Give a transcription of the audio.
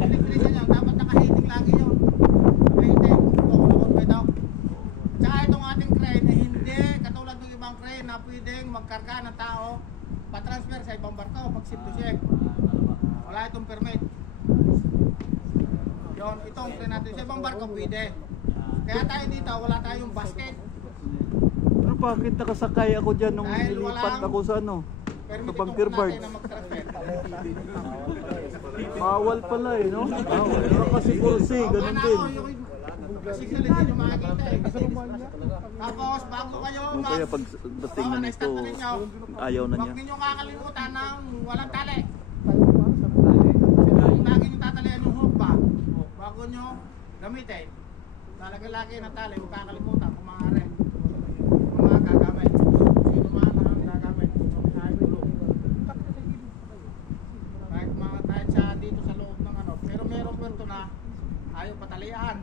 Electric niya, dapat naka-heating lagi yun. Heating, kung may daw. Tsaka itong ating crane, hindi katulad ng ibang crane na pwedeng magkarga ng tao, patransfer sa ibang barko, mag-ship to ship. Wala itong permit. Yun, itong crane natin sa ibang barko pwede. Kaya tayo dito, wala tayong basket. Pero bakit nakasakay ako dyan nung Dahil nilipat walang ako sa ano? permit Sa itong bunker crane bar. natin na mag-transfer. Bawal pala eh, no? Bawal kasi kursi, ganun din. Signal hindi nyo makikita eh. Tapos bago kayo Kung kaya pag dating na nito, ayaw na niya. huwag ninyo kakalimutan ng walang tali. Kung lagi nyo tatalian yung hook pa, bago nyo gamitin, lagi na tali, huwag kakalimutan kung maaari. Kung mga gagamit. Sino man ang gagamit. Kahit mga tayo siya dito sa loob ng ano. Pero meron kwento na ayaw patalian.